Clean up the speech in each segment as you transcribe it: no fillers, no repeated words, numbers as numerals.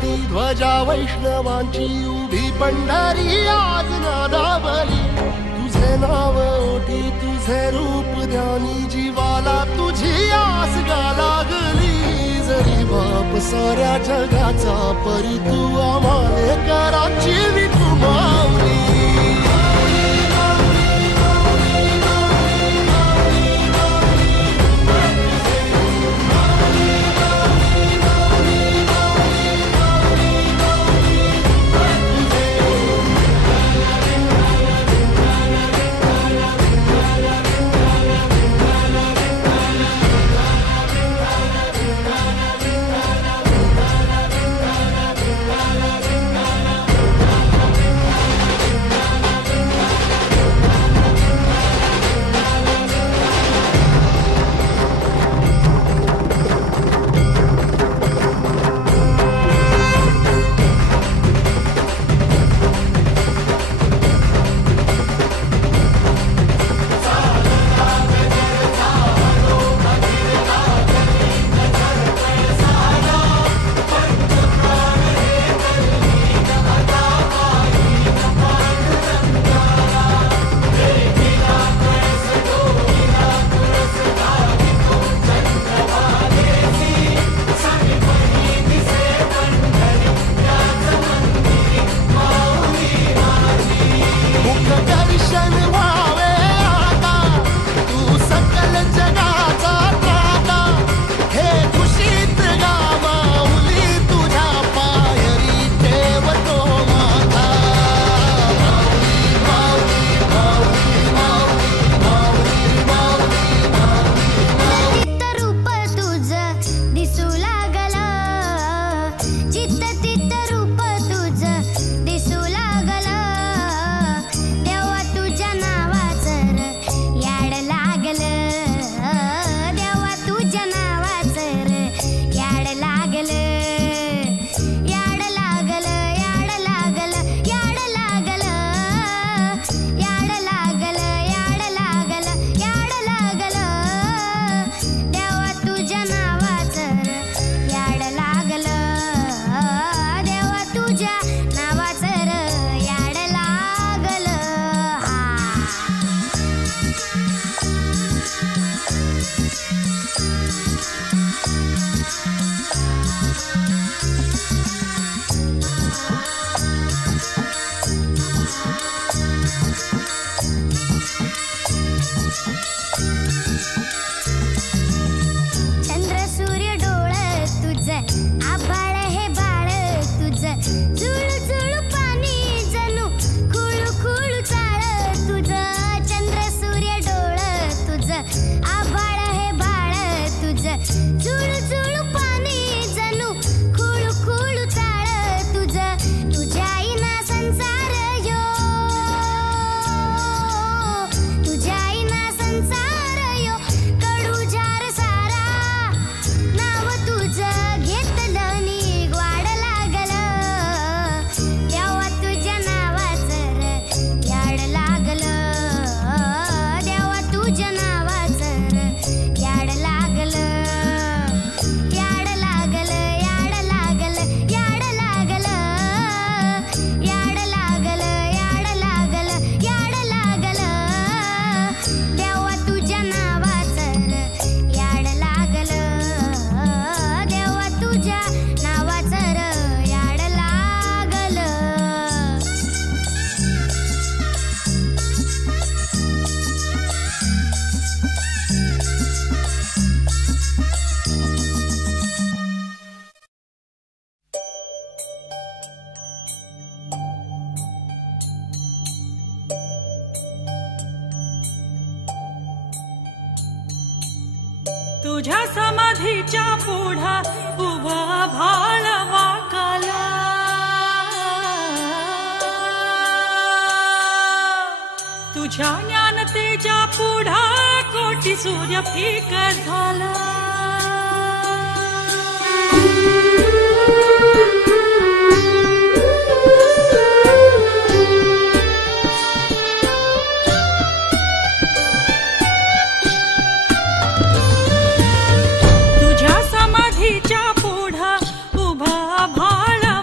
ती ध्वजा वैष्णवांची उभी पंढरी आज नादावली तुझे नाव ओठी तुझे रूप ध्यानी जीवाला तुझी आस गा लागली जरी बाप साऱ्या जगाचा परी तू आम्हाले कराची विठू माऊली तुझ्या समाधीच्या पुढा उभा भाळ वाकाला तुझ्या ज्ञानतेच्या पुढा कोटी सूर्य फिक झाला पुढा उभा भाळ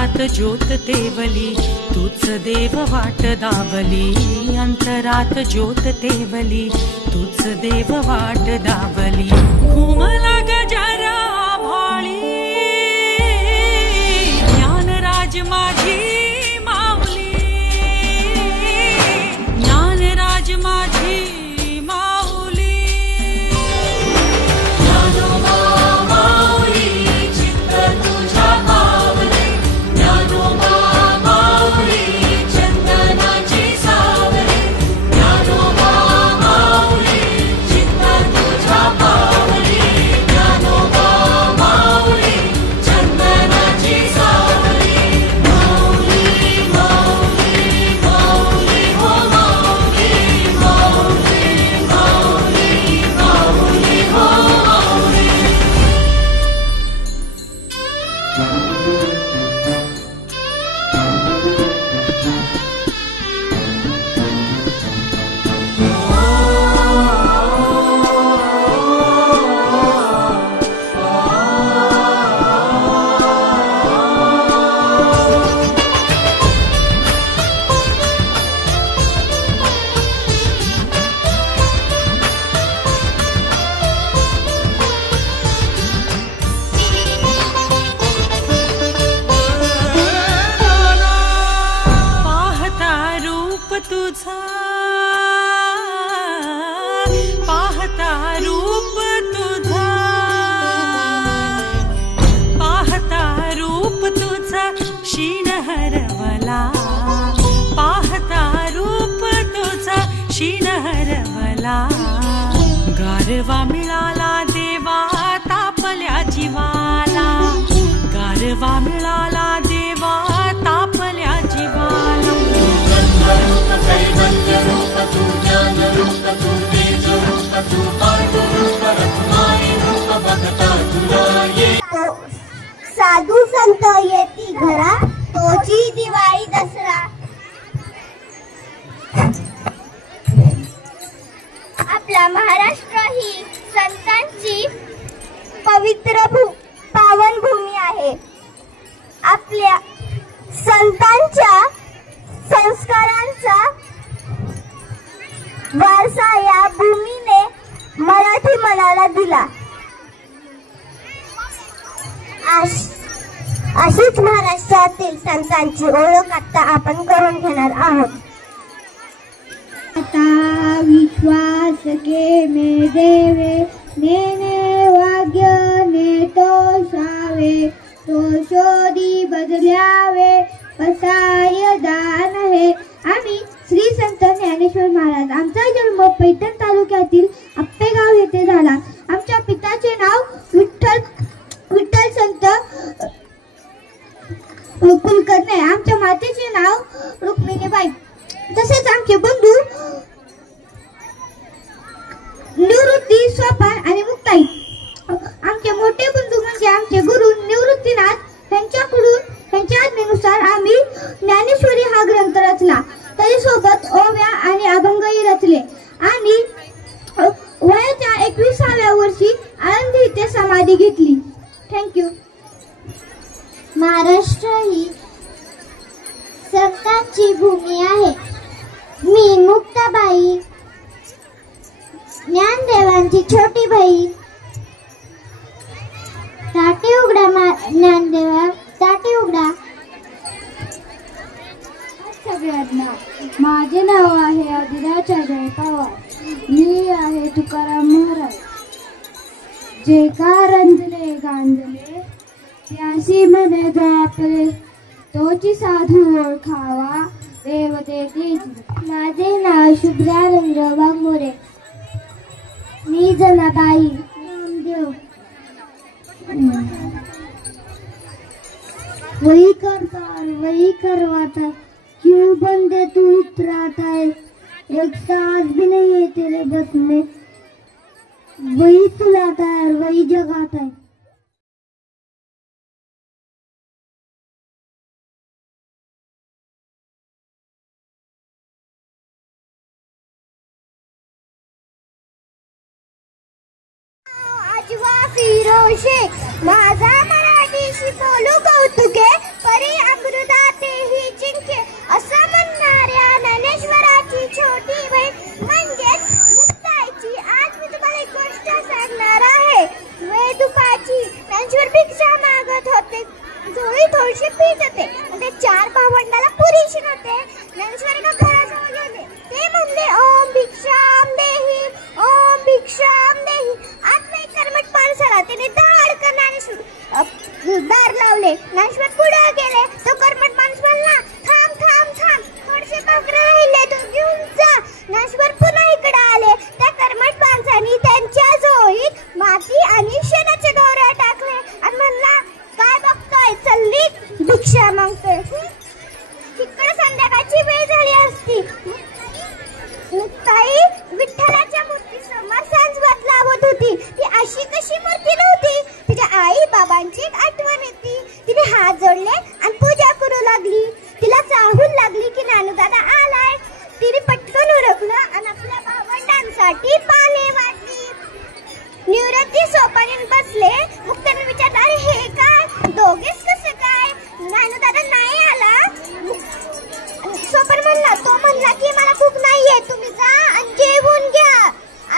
अंतरात ज्योत तेवली तूच देव वाट दावली अंतरात ज्योत तेवली तूच देव वाट दावली घुमला गजरा भाळी ज्ञानराज माझी माऊली ज्ञानराज माझी गारवा मिळाला देवा तापल्या जीवाला गारवा मिळाला देवा तापल्या जीवाला साधू संत येती घरा तोची दिवाळी दसरा आपला महाराष्ट्र ही संतांची पवित्र पावन भूमी आहे. आपल्या संतांच्या संस्कारांचा वारसा या भूमीने मराठी मनाला दिला. अशीच महाराष्ट्रातील संतांची ओळख आता आपण करून घेणार आहोत. विश्वास के में देवे नेने वाग्य ने तोषावे तो शोधी बदल्यावे पसाय दान है. आम्ही श्री संत ज्ञानेश्वर महाराज. आमचा जन्म पैठण तालुक्यातील आप्पेगाव येथे झाला. आमच्या पिताचे नाव विठ्ठल संत कुलकर्णी. आमच्या मातेचे नाव रुक्मिणीबाई. तसेच आमचे बंधू निवृत्ती, सोपान आणि मुक्ताई. आमचे मोठे बंधू म्हणजे आमचे गुरु निवृत्तीनाथ. त्यांच्या आज्ञेनुसार आम्ही ज्ञानेश्वरी हा ग्रंथ रचला. त्याच्यासोबत ओव्या आणि अभंगही रचले आणि वयाच्या 21व्या वर्षी आळंदी येथे समाधी घेतली. थँक्यू. महाराष्ट्र ही संतांची भूमी आहे. मी मुक्ताबाई, ज्ञानदेवांची छोटी बहीण. ताटी उघडा ज्ञानदेवा, ताटी उघडा. सगळ्यांना माझे नाव आहे आदिराचार्य पवार. मी आहे तुकाराम महाराज. जे कारंजले गांजले त्यासी मने जापले तोची साधू ओळखावा देव देते. माझे नाव शुभ्रानंद वाघमोरे. मी जनाबाई नामदेव. वही करवाता क्यों बंदे तू इतराता है. एक सांस भी नहीं है तेरे बस में. वही सुलाता है वही जगाता है. फिरोशे माझा मराठीशी बोलू कौतुके परी ज्ञानेश्वर भिक्षा मागत होते. झोळी थोडीशी पीठ होते. ते 4 भावंडाला पुरेशी नव्हते. ज्ञानेश्वर एका घराजवळ गेले. ते म्हणले, ओम भिक्षाम देही, ओम भिक्षाम देही. आत एक कर्मठ माणूस आला. त्याने धाडकन ज्ञानेश्वर दार लावले. ज्ञानेश्वर पुढे गेले. तो कर्मठ माणूस म्हणला, थांब थांब थांब, थोडेसे भाकरे राहिले, तू घेऊन जा. ज्ञानेश्वर पुन्हा इकडे आले. त्या कर्मठ माणसाने त्यांच्या झोळीत माती आणि शेणाचे दोरे टाकले आणि म्हणला, काय बघतोय, चल्ली भिक्षा मागतोय. इकडे संध्याकाळची वेळ झाली असती. मुक्ताई विठ्ठलाच्या मूर्ती समोर सांजवात लावत होती. ती अशी कशी मूर्ती नव्हती. तिच्या आई बाबांची आठवण येते. तिने हात जोडले आणि पूजा करू लागली. तिला चाहूल लागली की नानूदादा आलाय. तिने पटकन ओळखलं आणि आपल्या भावंडांसाठी पाने वाटली. निवृत्ती सोपानीत बसले. मुक्ताने विचारलं, अरे हे काय, दोघेच कसं काय? नानूदादा नाही आला. सोपान म्हणला, तो म्हणला की मला भूक नाहीये, तुम्ही जा आणि जेवून घ्या.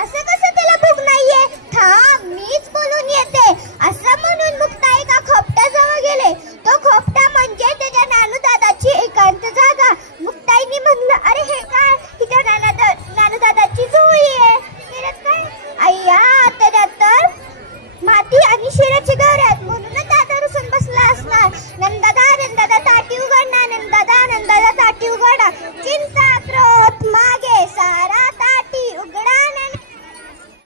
असं कसं त्याला भूक नाहीये? थांब, मीच बोलून येते. असं म्हणून मुक्ताई एका खोपट्याजवळ गेले. तो खोपटा म्हणजे त्याच्या नानूदादाची एकांत जागा. मुक्ताईने म्हणलं, अरे हे काय, तिच्या नानूदादाची झोळी आहे. त्याच्यात काय? अय्या, त्याच्यात तर माती आणि शेणाची दोरे आहेत. म्हणूनच दादा रुसून बसला असणार. नंदादा ताटी उघडणार. नंदादा ताटी उघडा. चिंता क्रोध मागे सारा ताटी उघडा.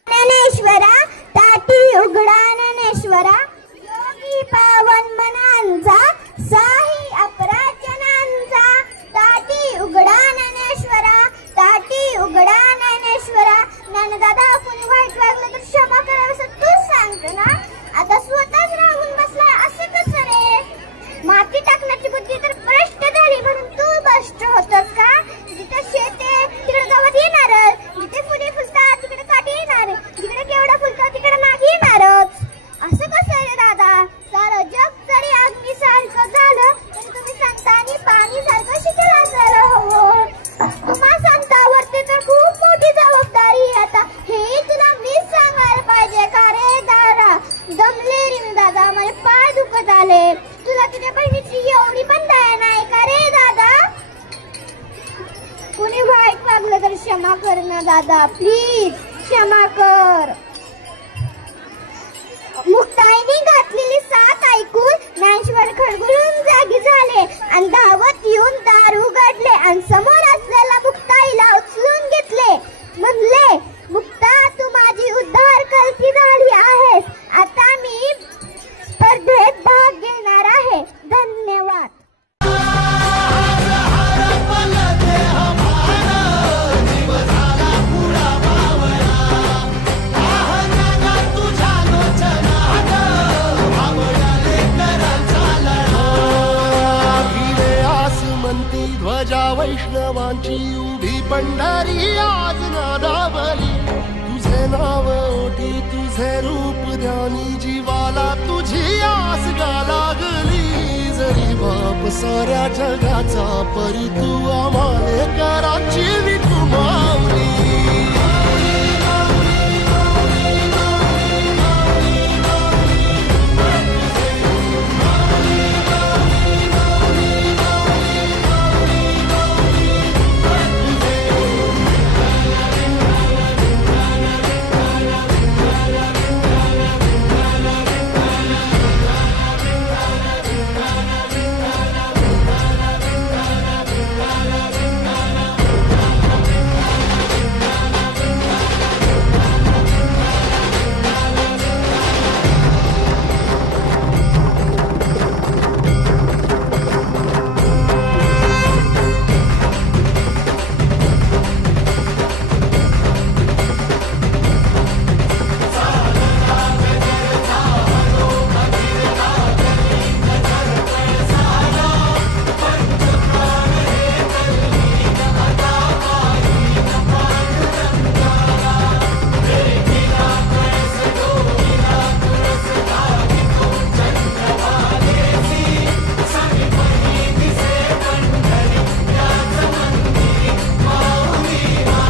ज्ञानेश्वरा ताटी उघडा. ज्ञानेश्वरा योगी पावन मनांचा, साही अपराजनांचा. ताटी उघडा ज्ञानेश्वरा, ताटी उघडा ज्ञानेश्वरा. ज्ञानदादा, कोणी वाईट वागलं तर क्षमा करावं तूच सांगतो ना. आता स्वतःच राहून बसलाय, असं कसं रे? माती टाकण्याची बुद्धी तर भ्रष्ट झाली म्हणून तू भ्रष्ट होतोस का? जिथे शेत आहे तिकडे गवत येणारच. जिथे फुले फुलतात तिकडे काठी येणार. जिकडे केवढा फुलतात तिकडे नाग येणारच. असं कसं रे दादा? सारं जग जरी अग्नीसारखं झालं तरी तुम्ही संतांनी पाणी सारखं शिकला झालं. तुम्हा संतांवरती तर खूप मोठी जबाबदारी. आता हे तुला मीच सांगायला पाहिजे का रे दादा? दमले रे मी दादा, माझे पाय दुखत आले. तुला तुझ्या बहिणीची एवढी पण दया नाही का रे दादा? कुणी वाईट वागलं तर क्षमा कर ना दादा, प्लीज क्षमा कर. मुक्ताईने घातलेली साथ ऐकून ज्ञानेश्वर खडबडून जागी झाले आणि धावत येऊन दार उघडले आणि समोर असलेल्या मुक्ताईला उचलून घेतले. म्हणले, मुक्ता, तू माझी उद्धार करती झाली आहेस. आता मी स्पर्धेत भाग घेणार आहे. धन्यवाद. ध्वजा वैष्णवांची उभी पंढरी आज नादावली. तुझे नाव ओठी, तुझे रूप ध्यानी, जीवाला तुझी आस गा लागली. जरी बाप साऱ्या जगाचा, परी तू आम्हाले कराची विठू माऊली.